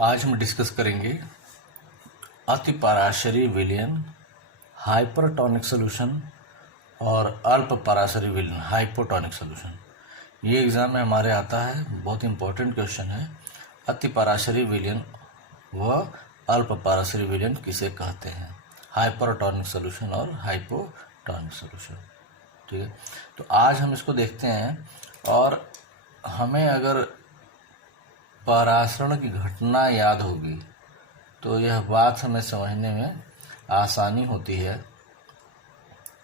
आज हम डिस्कस करेंगे अति पराशरी विलयन, हाइपरटोनिक सॉल्यूशन और अल्प पराशरी विलयन, हाइपोटोनिक सॉल्यूशन। ये एग्जाम में हमारे आता है, बहुत इंपॉर्टेंट क्वेश्चन है। अति पराशरी विलयन व अल्प पराशरी विलयन किसे कहते हैं? हाइपरटोनिक सॉल्यूशन और हाइपोटोनिक सॉल्यूशन। ठीक है, तो आज हम इसको देखते हैं। और हमें अगर परासरण की घटना याद होगी तो यह बात हमें समझने में आसानी होती है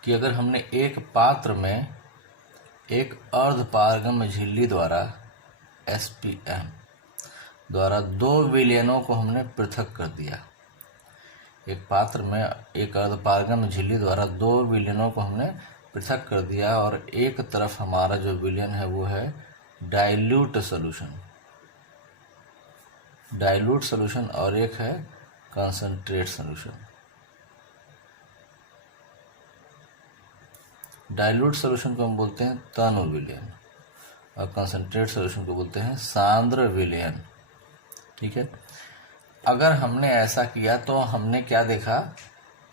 कि अगर हमने एक पात्र में एक अर्धपारगम्य झिल्ली द्वारा SPM द्वारा दो विलयनों को हमने पृथक कर दिया। एक पात्र में एक अर्धपारगम्य झिल्ली द्वारा दो विलयनों को हमने पृथक कर दिया और एक तरफ हमारा जो विलयन है वो है डाइल्यूट सॉल्यूशन और एक है कंसंट्रेट सॉल्यूशन। डाइल्यूट सॉल्यूशन को हम बोलते हैं तनु विलयन और कंसंट्रेट सॉल्यूशन को बोलते हैं सांद्र विलयन। ठीक है, अगर हमने ऐसा किया तो हमने क्या देखा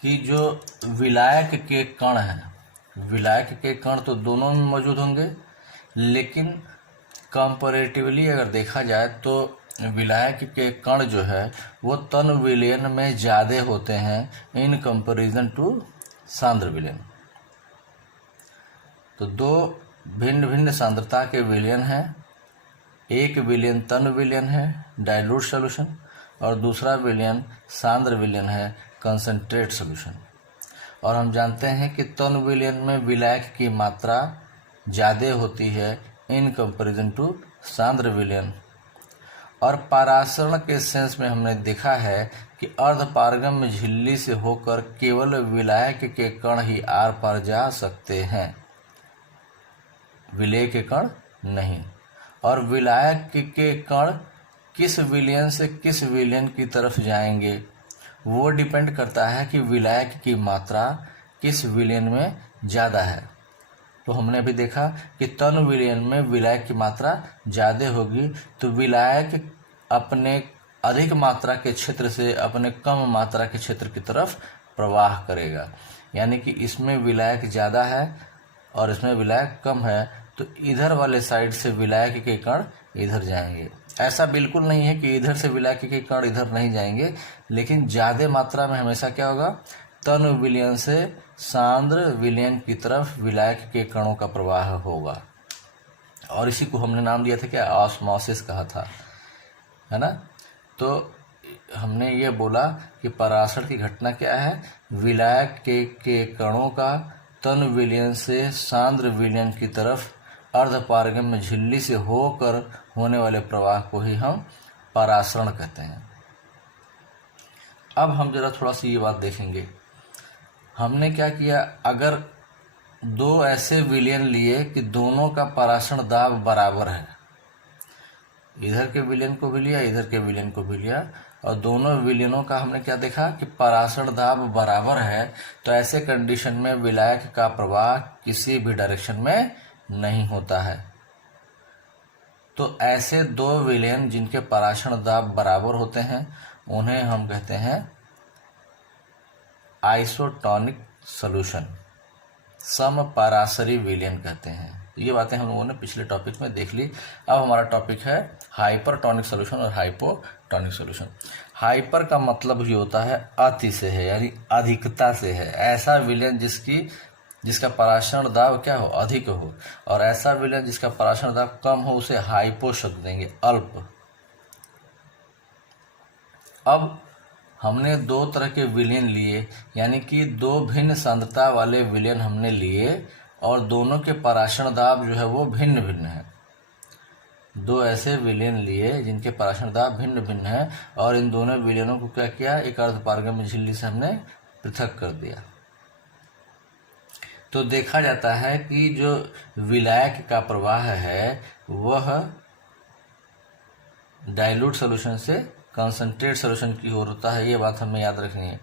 कि जो विलायक के कण हैं, विलायक के कण तो दोनों में मौजूद होंगे, लेकिन कंपैरेटिवली अगर देखा जाए तो विलायक के कण जो है वो तन विलयन में ज़्यादा होते हैं इन कंपैरिजन टू सांद्र विलयन। तो दो भिन्न भिन्न सांद्रता के विलयन हैं। एक विलयन तन विलयन है डाइल्यूट सॉल्यूशन और दूसरा विलयन सांद्र विलयन है कंसंट्रेट सॉल्यूशन। और हम जानते हैं कि तन विलयन में विलायक की मात्रा ज़्यादा होती है इन कंपैरिजन टू सांद्र विलयन। और परासरण के सेंस में हमने देखा है कि अर्धपारगम्य झिल्ली से होकर केवल विलायक के कण ही आर पार जा सकते हैं, विलेय के कण नहीं। और विलायक के कण किस विलयन से किस विलयन की तरफ जाएंगे वो डिपेंड करता है कि विलायक की मात्रा किस विलयन में ज़्यादा है। तो हमने अभी देखा कि तन विलयन में विलायक की मात्रा ज़्यादा होगी तो विलायक अपने अधिक मात्रा के क्षेत्र से अपने कम मात्रा के क्षेत्र की तरफ प्रवाह करेगा। यानी कि इसमें विलायक ज़्यादा है और इसमें विलायक कम है तो इधर वाले साइड से विलायक के कण इधर जाएंगे। ऐसा बिल्कुल नहीं है कि इधर से विलायक के कण इधर नहीं जाएंगे, लेकिन ज़्यादा मात्रा में हमेशा क्या होगा, तन विलयन से सांद्र विलयन की तरफ विलायक के कणों का प्रवाह होगा। और इसी को हमने नाम दिया था क्या, ऑस्मोसिस कहा था, है ना। तो हमने ये बोला कि परासरण की घटना क्या है, विलायक के कणों का तन विलयन से सांद्र विलयन की तरफ अर्धपारगम्य झिल्ली से होकर होने वाले प्रवाह को ही हम परासरण कहते हैं। अब हम जरा थोड़ा सा ये बात देखेंगे। हमने क्या किया, अगर दो ऐसे विलयन लिए कि दोनों का परासरण दाब बराबर है, इधर के विलयन को भी लिया इधर के विलयन को भी लिया और दोनों विलयनों का हमने क्या देखा कि परासरण दाब बराबर है, तो ऐसे कंडीशन में विलायक का प्रवाह किसी भी डायरेक्शन में नहीं होता है। तो ऐसे दो विलयन जिनके परासरण दाब बराबर होते हैं उन्हें हम कहते हैं आइसोटोनिक सॉल्यूशन, समपराशरी विलयन कहते हैं। तो ये बातें हम लोगों ने पिछले टॉपिक में देख ली। अब हमारा टॉपिक है हाइपरटोनिक सॉल्यूशन और हाइपोटोनिक सॉल्यूशन। हाइपर का मतलब ये होता है अति से है, यानी अधिकता से है। ऐसा विलयन जिसका परासरण दाब क्या हो, अधिक हो, और ऐसा विलयन जिसका परासरण दाब कम हो उसे हाइपो शब्द देंगे, अल्प। अब हमने दो तरह के विलयन लिए, यानी कि दो भिन्न सांद्रता वाले विलयन हमने लिए और दोनों के परासरण दाब जो है वो भिन्न भिन्न है। दो ऐसे विलयन लिए जिनके परासरण दाब भिन्न भिन्न है और इन दोनों विलयनों को क्या किया, एक अर्धपारगम्य झिल्ली से हमने पृथक कर दिया। तो देखा जाता है कि जो विलायक का प्रवाह है वह डाइल्यूट सॉल्यूशन से कंसंट्रेट सॉल्यूशन की ओर होता है, ये बात हमें याद रखनी है।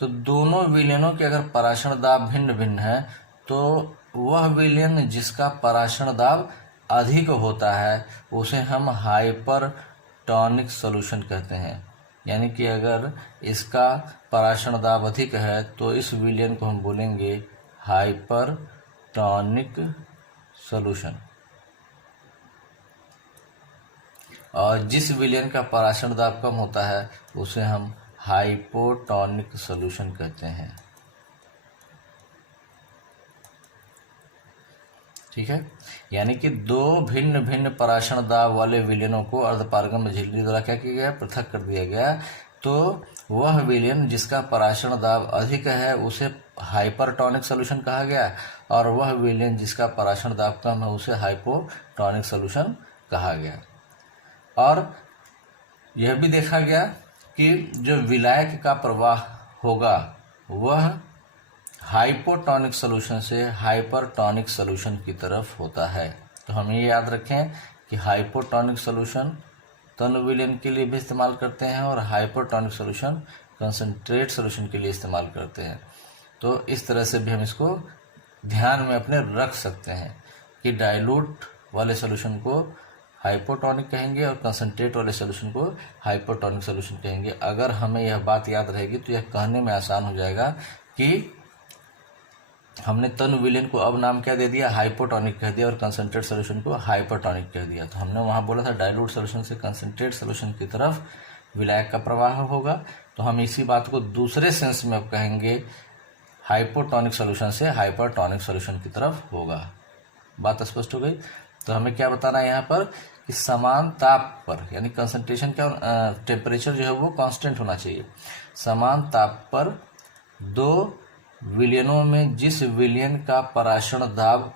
तो दोनों विलयनों के अगर परासरण दाब भिन्न भिन्न है तो वह विलयन जिसका परासरण दाब अधिक होता है उसे हम हाइपर टॉनिक सॉल्यूशन कहते हैं। यानी कि अगर इसका पराशण दाब अधिक है तो इस विलयन को हम बोलेंगे हाइपरटॉनिक सॉल्यूशन, और जिस विलयन का पराशण दाब कम होता है उसे हम हाइपोटॉनिक सॉल्यूशन कहते हैं। ठीक है, यानी कि दो भिन्न भिन्न पराशण दाब वाले विलयनों को अर्धपारगम झिल्ली द्वारा क्या किया गया, पृथक कर दिया गया। तो वह विलयन जिसका पराशण दाब अधिक है उसे हाइपरटॉनिक सॉल्यूशन कहा गया, और वह विलयन जिसका पराशण दाब कम है उसे हाइपोटॉनिक सॉल्यूशन कहा गया। और यह भी देखा गया कि जो विलायक का प्रवाह होगा वह हाइपोटॉनिक सॉल्यूशन से हाइपरटॉनिक सॉल्यूशन की तरफ होता है। तो हम ये याद रखें कि हाइपोटॉनिक सॉल्यूशन तनु विलयन के लिए भी इस्तेमाल करते हैं और हाइपरटॉनिक सॉल्यूशन कंसंट्रेट सॉल्यूशन के लिए इस्तेमाल करते हैं। तो इस तरह से भी हम इसको ध्यान में अपने रख सकते हैं कि डाइल्यूट वाले सॉल्यूशन को हाइपोटॉनिक कहेंगे और कंसंट्रेट वाले सॉल्यूशन को हाइपरटॉनिक सॉल्यूशन कहेंगे। अगर हमें यह बात याद रहेगी तो यह कहने में आसान हो जाएगा कि हमने तनु विलयन को अब नाम क्या दे दिया, हाइपोटॉनिक कह दिया, और कंसंट्रेट सॉल्यूशन को हाइपरटॉनिक कह दिया। तो हमने वहां बोला था डाइल्यूट सॉल्यूशन से कंसंट्रेट सॉल्यूशन की तरफ विलायक का प्रवाह होगा, तो हम इसी बात को दूसरे सेंस में अब कहेंगे हाइपोटॉनिक सॉल्यूशन से हाइपरटॉनिक सॉल्यूशन की तरफ होगा। बात स्पष्ट हो गई। तो हमें क्या बताना है यहाँ पर कि समान ताप पर, यानी कंसंट्रेशन का टेम्परेचर जो है वो कांस्टेंट होना चाहिए। समान ताप पर दो विलयनों में जिस विलयन का पराशण दाब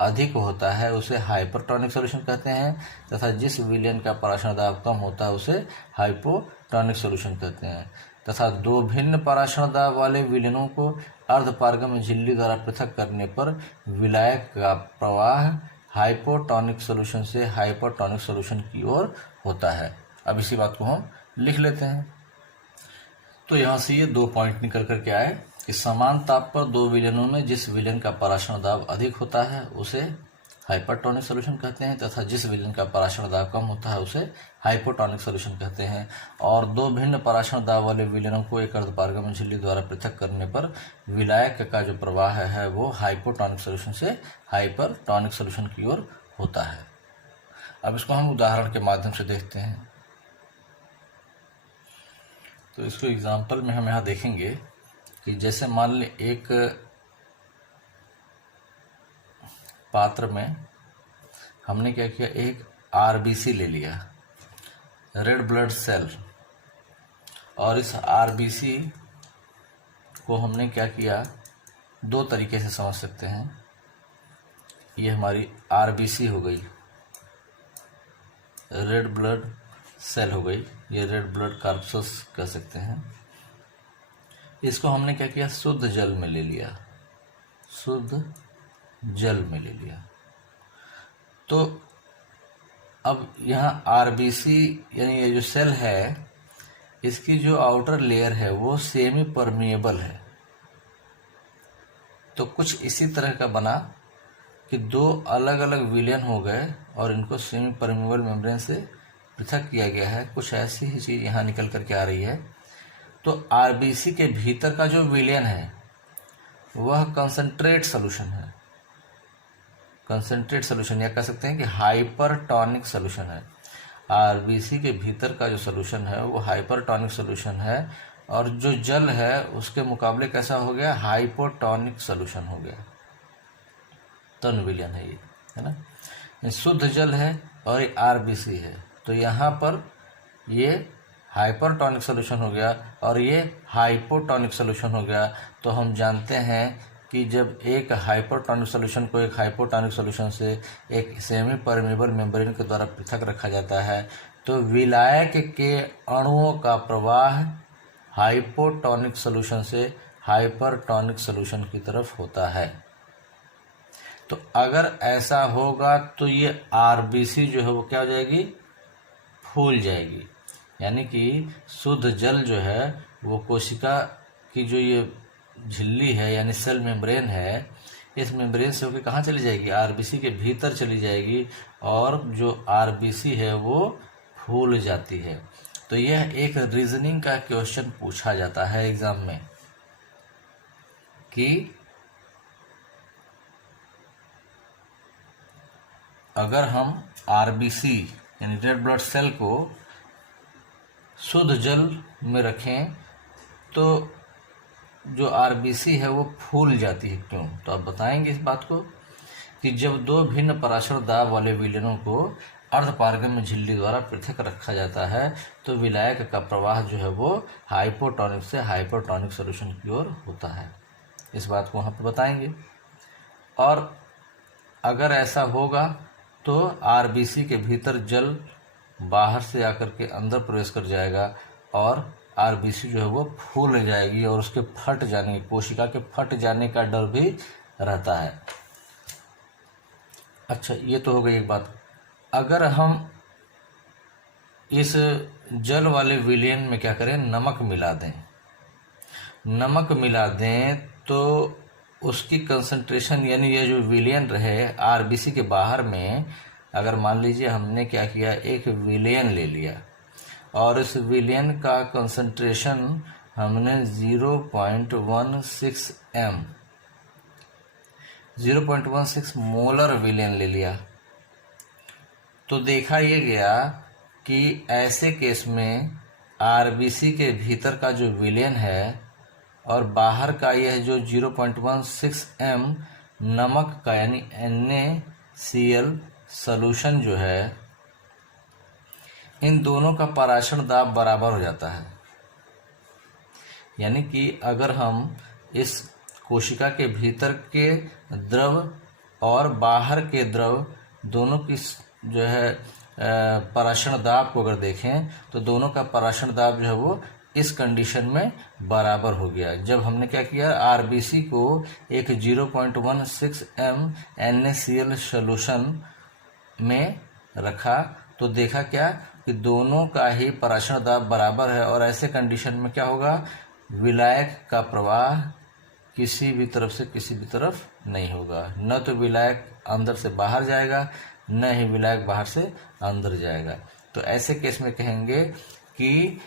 अधिक होता है उसे हाइपरटॉनिक सॉल्यूशन कहते हैं, तथा जिस विलयन का पराशण दाब कम होता है उसे हाइपोटॉनिक सॉल्यूशन कहते हैं। तथा दो भिन्न पराशण दाब वाले विलयनों को अर्धपारगम झिल्ली द्वारा पृथक करने पर विलायक का प्रवाह हाइपोटॉनिक सॉल्यूशन से हाइपरटॉनिक सॉल्यूशन की ओर होता है। अब इसी बात को हम लिख लेते हैं। तो यहाँ से ये दो पॉइंट निकल करके आए कि समान ताप पर दो विलयनों में जिस विलयन का पराशण दाब अधिक होता है उसे हाइपरटॉनिक सॉल्यूशन कहते हैं, तथा जिस विलयन का पराशण दाब कम होता है उसे हाइपोटॉनिक सॉल्यूशन कहते हैं। और दो भिन्न पराशण दाब वाले विलयनों को एक अर्धपारगम झिल्ली द्वारा पृथक करने पर विलायक का जो प्रवाह है वो हाइपोटॉनिक सॉल्यूशन से हाइपरटॉनिक सॉल्यूशन की ओर होता है। अब इसको हम उदाहरण के माध्यम से देखते हैं। तो इसको एग्जाम्पल में हम यहाँ देखेंगे कि जैसे मान लें एक पात्र में हमने क्या किया, एक आरबीसी ले लिया, रेड ब्लड सेल, और इस आरबीसी को हमने क्या किया, दो तरीके से समझ सकते हैं। ये हमारी आरबीसी हो गई, रेड ब्लड सेल हो गई, ये रेड ब्लड कॉर्पस कह सकते हैं। इसको हमने क्या किया, शुद्ध जल में ले लिया, शुद्ध जल में ले लिया। तो अब यहाँ आरबीसी यानी ये जो सेल है इसकी जो आउटर लेयर है वो सेमी परमिएबल है। तो कुछ इसी तरह का बना कि दो अलग अलग विलयन हो गए और इनको सेमी परमिएबल मेम्ब्रेन से पृथक किया गया है। कुछ ऐसी ही चीज यहाँ निकल करके आ रही है। तो आरबीसी के भीतर का जो विलयन है वह कंसंट्रेट सॉल्यूशन है, कंसंट्रेट सॉल्यूशन या कह सकते हैं कि हाइपरटॉनिक सॉल्यूशन है। आरबीसी के भीतर का जो सॉल्यूशन है वो हाइपरटॉनिक सॉल्यूशन है, और जो जल है उसके मुकाबले कैसा हो गया, हाइपोटॉनिक सॉल्यूशन हो गया। तन विलयन है ये, है ना। शुद्ध जल है और ये आरबीसी है, तो यहाँ पर ये हाइपरटॉनिक सॉल्यूशन हो गया और ये हाइपोटॉनिक सॉल्यूशन हो गया। तो हम जानते हैं कि जब एक हाइपरटॉनिक सॉल्यूशन को एक हाइपोटॉनिक सॉल्यूशन से एक सेमी परमेबल मेम्ब्रेन के द्वारा पृथक रखा जाता है तो विलायक के अणुओं का प्रवाह हाइपोटॉनिक सॉल्यूशन से हाइपरटॉनिक सॉल्यूशन की तरफ होता है। तो अगर ऐसा होगा तो ये आरबीसी जो है वो क्या हो जाएगी, फूल जाएगी। यानी कि शुद्ध जल जो है वो कोशिका की जो ये झिल्ली है यानी सेल मेम्ब्रेन है, इस मेम्ब्रेन से होकर कहाँ चली जाएगी, आरबीसी के भीतर चली जाएगी, और जो आरबीसी है वो फूल जाती है। तो यह एक रीजनिंग का क्वेश्चन पूछा जाता है एग्जाम में कि अगर हम आरबीसी यानी रेड ब्लड सेल को शुद्ध जल में रखें तो जो आरबीसी है वो फूल जाती है, क्यों? तो आप बताएंगे इस बात को कि जब दो भिन्न पराशर दाब वाले विलयनों को अर्धपारगम्य झिल्ली द्वारा पृथक रखा जाता है तो विलायक का प्रवाह जो है वो हाइपोटोनिक से हाइपरटोनिक सॉल्यूशन की ओर होता है। इस बात को वहाँ पर बताएंगे। और अगर ऐसा होगा तो आरबीसी के भीतर जल बाहर से आकर के अंदर प्रवेश कर जाएगा और आरबीसी जो है वो फूल जाएगी और उसके फट जाने, कोशिका के फट जाने का डर भी रहता है। अच्छा, ये तो हो गई एक बात। अगर हम इस जल वाले विलयन में क्या करें, नमक मिला दें, नमक मिला दें तो उसकी कंसंट्रेशन यानी ये जो विलयन रहे आरबीसी के बाहर में, अगर मान लीजिए हमने क्या किया, एक विलयन ले लिया और इस विलयन का कंसंट्रेशन हमने 0.16 m 0.16 मोलर विलयन ले लिया, तो देखा ये गया कि ऐसे केस में आरबीसी के भीतर का जो विलयन है और बाहर का यह जो 0.16 m नमक का यानी NaCl सॉल्यूशन जो है, इन दोनों का पराशर दाब बराबर हो जाता है। यानी कि अगर हम इस कोशिका के भीतर के द्रव और बाहर के द्रव दोनों की जो है पराशर दाब को अगर देखें तो दोनों का पराशर दाब जो है वो इस कंडीशन में बराबर हो गया। जब हमने क्या किया, आरबीसी को एक 0.16 m NaCl सॉल्यूशन में रखा तो देखा क्या कि दोनों का ही पराशर दाब बराबर है और ऐसे कंडीशन में क्या होगा, विलायक का प्रवाह किसी भी तरफ से किसी भी तरफ नहीं होगा। न तो विलायक अंदर से बाहर जाएगा, न ही विलायक बाहर से अंदर जाएगा। तो ऐसे केस में कहेंगे कि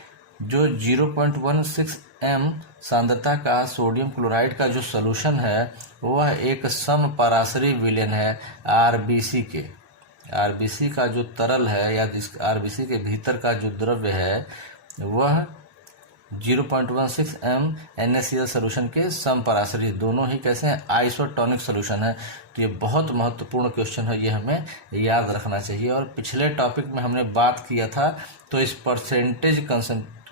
जो 0.16 m सांद्रता का सोडियम क्लोराइड का जो सॉल्यूशन है वह एक समपराशरी विलयन है आरबीसी के। आरबीसी का जो तरल है या आरबीसी के भीतर का जो द्रव्य है वह 0.16 m NaCl सॉल्यूशन के समपराशरी, दोनों ही कैसे हैं, आइसोटोनिक सॉल्यूशन है। तो ये बहुत महत्वपूर्ण क्वेश्चन है, ये हमें याद रखना चाहिए। और पिछले टॉपिक में हमने बात किया था तो इस परसेंटेज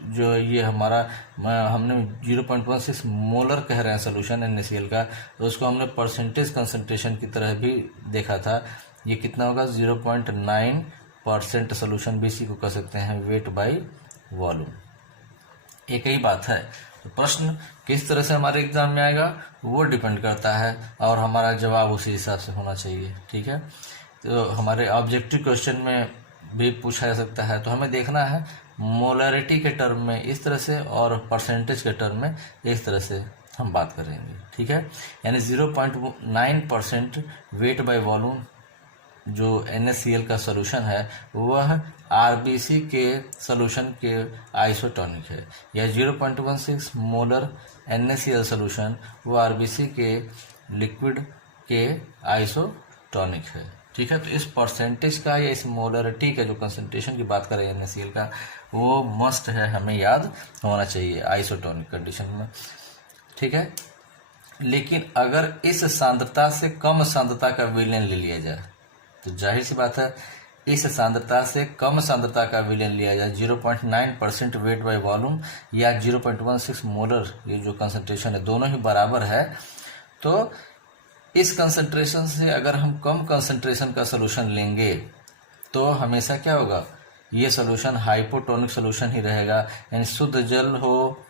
जो ये हमारा हमने 0.16 मोलर कह रहे हैं सोल्यूशन NaCl का, तो उसको हमने परसेंटेज कंसंट्रेशन की तरह भी देखा था। ये कितना होगा, 0.9% सोल्यूशन भी इसी को कह सकते हैं वेट बाय वॉल्यूम। एक ही बात है। तो प्रश्न किस तरह से हमारे एग्जाम में आएगा वो डिपेंड करता है और हमारा जवाब उसी हिसाब से होना चाहिए। ठीक है, तो हमारे ऑब्जेक्टिव क्वेश्चन में भी पूछा जा सकता है। तो हमें देखना है मोलरिटी के टर्म में इस तरह से और परसेंटेज के टर्म में इस तरह से हम बात करेंगे। ठीक है, यानी 0.9% वेट बाय वॉल्यूम जो NaCl का सॉल्यूशन है वह आरबीसी के सॉल्यूशन के आइसोटोनिक है, या 0.16 मोलर NaCl सॉल्यूशन वो आरबीसी के लिक्विड के आइसोटोनिक है। ठीक है, तो इस परसेंटेज का या इस मोलरिटी का जो कंसंट्रेशन की बात करें NaCl का, वो मस्ट है, हमें याद होना चाहिए आइसोटोनिक कंडीशन में। ठीक है, लेकिन अगर इस सांद्रता से कम सांद्रता का विलयन ले लिया जाए तो जाहिर सी बात है, इस सांद्रता से कम सांद्रता का विलयन लिया जाए 0.9% वेट बाय वॉल्यूम या 0.16 मोलर, ये जो कंसंट्रेशन है दोनों ही बराबर है। तो इस कंसंट्रेशन से अगर हम कम कंसंट्रेशन का सोल्यूशन लेंगे तो हमेशा क्या होगा, ये सोल्यूशन हाइपोटोनिक सोल्यूशन ही रहेगा। यानी शुद्ध जल हो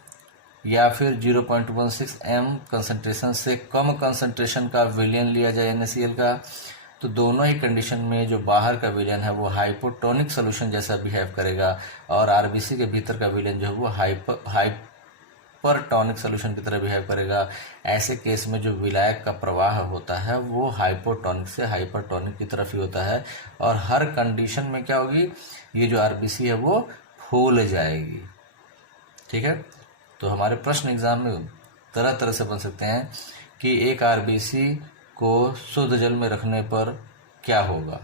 या फिर 0.16 m कंसंट्रेशन से कम कंसंट्रेशन का विलयन लिया जाए NaCl का, तो दोनों ही कंडीशन में जो बाहर का विलयन है वो हाइपोटोनिक सोल्यूशन जैसा बिहेव करेगा और आरबीसी के भीतर का विलयन जो है वो हाइपरटोनिक सोल्यूशन की तरह बिहेव करेगा। ऐसे केस में जो विलायक का प्रवाह होता है वो हाइपोटोनिक से हाइपरटोनिक की तरफ ही होता है और हर कंडीशन में क्या होगी, ये जो आरबीसी है वो फूल जाएगी। ठीक है, तो हमारे प्रश्न एग्जाम में तरह तरह से बन सकते हैं कि एक आरबीसी को शुद्ध जल में रखने पर क्या होगा,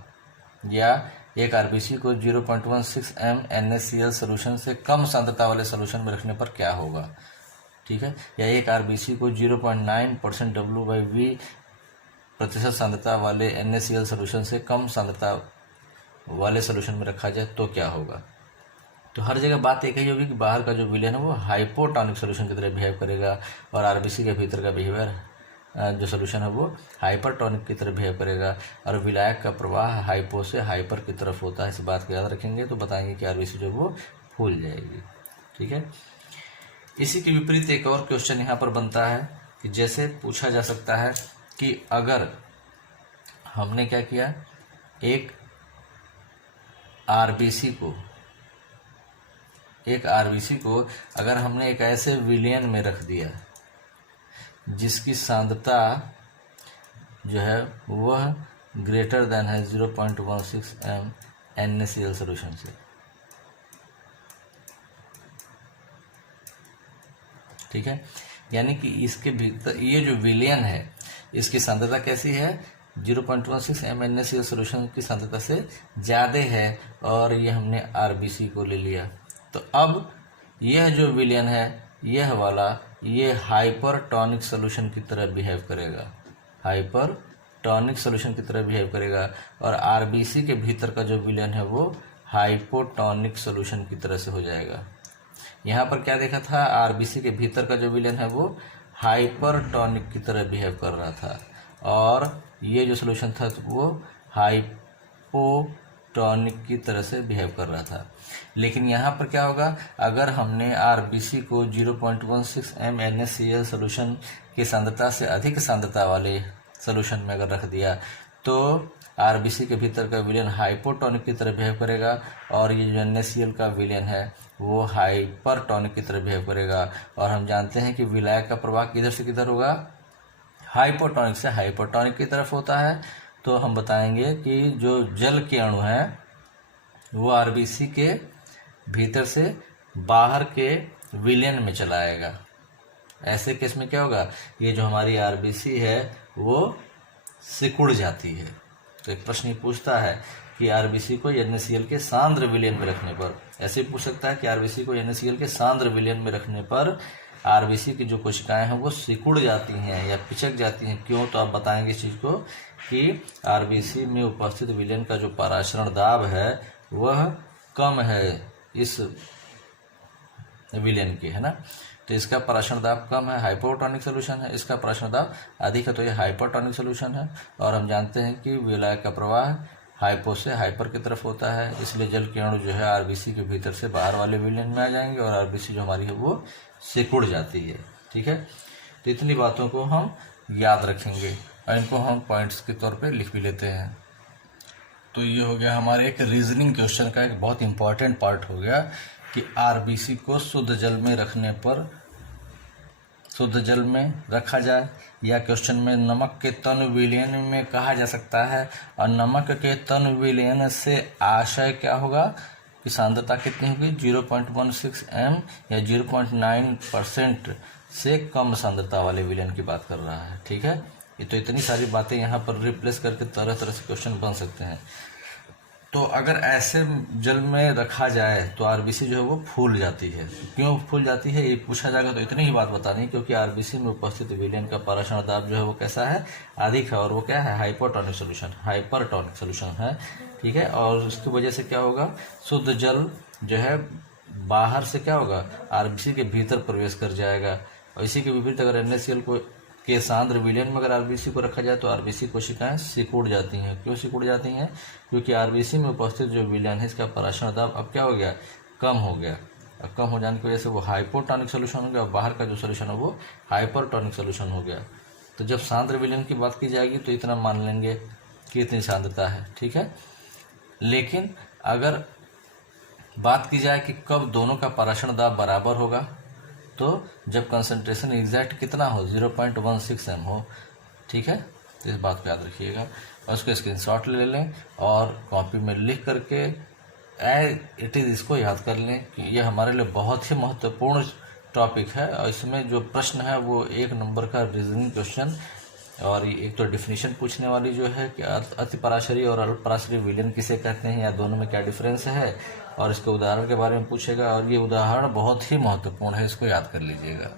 या एक आरबीसी को 0.16 m NaCl सोल्यूशन से कम सांद्रता वाले सोल्यूशन में रखने पर क्या होगा। ठीक है, या एक आरबीसी को 0.9% W/V प्रतिशत सांद्रता वाले NaCl सोल्यूशन से कम सांद्रता वाले सोल्यूशन में रखा जाए तो क्या होगा। तो हर जगह बात एक ही होगी कि बाहर का जो विलयन है वो हाइपोटोनिक सोल्यूशन की तरह बिहेव करेगा और आरबीसी के भीतर का बिहेवियर जो सोल्यूशन है वो हाइपरटोनिक की तरह बिहेव करेगा और विलायक का प्रवाह हाइपो से हाइपर की तरफ होता है। इस बात को याद रखेंगे तो बताएंगे कि आरबीसी जो वो फूल जाएगी। ठीक है, इसी के विपरीत एक और क्वेश्चन यहाँ पर बनता है कि जैसे पूछा जा सकता है कि अगर हमने क्या किया, एक आरबीसी को अगर हमने एक ऐसे विलयन में रख दिया जिसकी सांद्रता जो है वह ग्रेटर देन है 0.16 m NaCl सोल्यूशन से। ठीक है, यानी कि इसके भीतर ये जो विलयन है इसकी सांद्रता कैसी है, 0.16 m NaCl सोल्यूशन की सांद्रता से ज़्यादा है और ये हमने आरबीसी को ले लिया। तो अब यह जो विलयन है यह वाला ये हाइपरटोनिक सोल्यूशन की तरह बिहेव करेगा, हाइपरटोनिक सोल्यूशन की तरह बिहेव करेगा और आरबीसी के भीतर का जो विलयन है वो हाइपोटोनिक सोल्यूशन की तरह से हो जाएगा। यहाँ पर क्या देखा था, आरबीसी के भीतर का जो विलयन है वो हाइपरटोनिक की तरह बिहेव कर रहा था और ये जो सोल्यूशन था वो हाइपोटोनिक की तरह से बिहेव कर रहा था। लेकिन यहाँ पर क्या होगा, अगर हमने आरबीसी को 0.16 m NaCl सोल्यूशन की सांद्रता से अधिक सांद्रता वाले सोल्यूशन में अगर रख दिया तो आरबीसी के भीतर का विलयन हाइपोटोनिक की तरह बिहेव करेगा और ये जो NaCl का विलयन है वो हाइपरटोनिक की तरह बिहेव करेगा। और हम जानते हैं कि विलायक का प्रवाह किधर से किधर होगा, हाइपोटोनिक से हाइपरटोनिक की तरफ होता है। तो हम बताएंगे कि जो जल के अणु हैं वो आरबीसी के भीतर से बाहर के विलयन में चला आएगा। ऐसे केस में क्या होगा, ये जो हमारी आरबीसी है वो सिकुड़ जाती है। तो एक प्रश्न पूछता है कि आरबीसी को NaCl के सांद्र विलयन में रखने पर, ऐसे पूछ सकता है कि आरबीसी को NaCl के सांद्र विलयन में रखने पर आरबीसी की जो कोशिकाएं हैं वो सिकुड़ जाती हैं या पिचक जाती हैं, क्यों। तो आप बताएंगे इस चीज़ को कि आरबीसी में उपस्थित विलयन का जो पराशरण दाब है वह कम है इस विलयन के, है ना। तो इसका पराशरण दाब कम है, हाइपोटोनिक सोल्यूशन है, इसका पराशरण दाब अधिक है तो ये हाइपरटोनिक सोल्यूशन है। और हम जानते हैं कि विलायक का प्रवाह हाइपो से हाइपर की तरफ होता है, इसलिए जल के अणु जो है आरबीसी के भीतर से बाहर वाले विलयन में आ जाएंगे और आरबीसी जो हमारी है वो सिकुड़ जाती है। ठीक है, तो इतनी बातों को हम याद रखेंगे और इनको हम पॉइंट्स के तौर पे लिख भी लेते हैं। तो ये हो गया हमारे एक रीजनिंग क्वेश्चन का एक बहुत इंपॉर्टेंट पार्ट हो गया कि आरबीसी को शुद्ध जल में रखने पर, शुद्ध जल में रखा जाए, या क्वेश्चन में नमक के तन विलयन में कहा जा सकता है और नमक के तन विलयन से आशय क्या होगा कि सांद्रता कितनी होगी, 0.16 m या 0.9% से कम सांद्रता वाले विलयन की बात कर रहा है। ठीक है, ये तो इतनी सारी बातें यहाँ पर रिप्लेस करके तरह तरह से क्वेश्चन बन सकते हैं। तो अगर ऐसे जल में रखा जाए तो आरबीसी जो है वो फूल जाती है। क्यों फूल जाती है ये पूछा जाएगा तो इतनी ही बात बतानी, क्योंकि आरबीसी में उपस्थित विलयन का पराशरण दाब जो है वो कैसा है, अधिक है और वो क्या है, हाइपोटोनिक सोल्यूशन, हाइपरटोनिक सोल्यूशन है। ठीक है, और उसकी वजह से क्या होगा, शुद्ध जल जो है बाहर से क्या होगा, आरबीसी के भीतर प्रवेश कर जाएगा। और इसी के विपरीत अगर NaCl को के सांद्र विलयन में अगर आरबीसी को रखा जाए तो आरबीसी कोशिकाएं सिकुड़ जाती हैं। क्यों सिकुड़ जाती हैं, क्योंकि आरबीसी में उपस्थित जो विलयन है इसका पराशरण दाब अब क्या हो गया, कम हो गया। अब कम हो जाने की वजह से वो हाइपोटोनिक सोल्यूशन हो गया और बाहर का जो सोल्यूशन है वो हाइपरटोनिक सोल्यूशन हो गया। तो जब सांद्र विलयन की बात की जाएगी तो इतना मान लेंगे कि इतनी सांद्रता है। ठीक है, लेकिन अगर बात की जाए कि कब दोनों का पराशरण दाब बराबर होगा तो जब कंसंट्रेशन एग्जैक्ट कितना हो 0.16 m हो। ठीक है, तो इस बात को याद रखिएगा और उसको स्क्रीनशॉट ले लें और कॉपी में लिख करके एज इट इज़ इसको याद कर लें कि ये हमारे लिए बहुत ही महत्वपूर्ण टॉपिक है। और इसमें जो प्रश्न है वो 1 नंबर का रीजनिंग क्वेश्चन, और एक तो डिफिनीशन पूछने वाली जो है कि अतिपराशरी और अल्पपराशरी विलयन किसे कहते हैं या दोनों में क्या डिफरेंस है, और इसके उदाहरण के बारे में पूछेगा। और ये उदाहरण बहुत ही महत्वपूर्ण है, इसको याद कर लीजिएगा।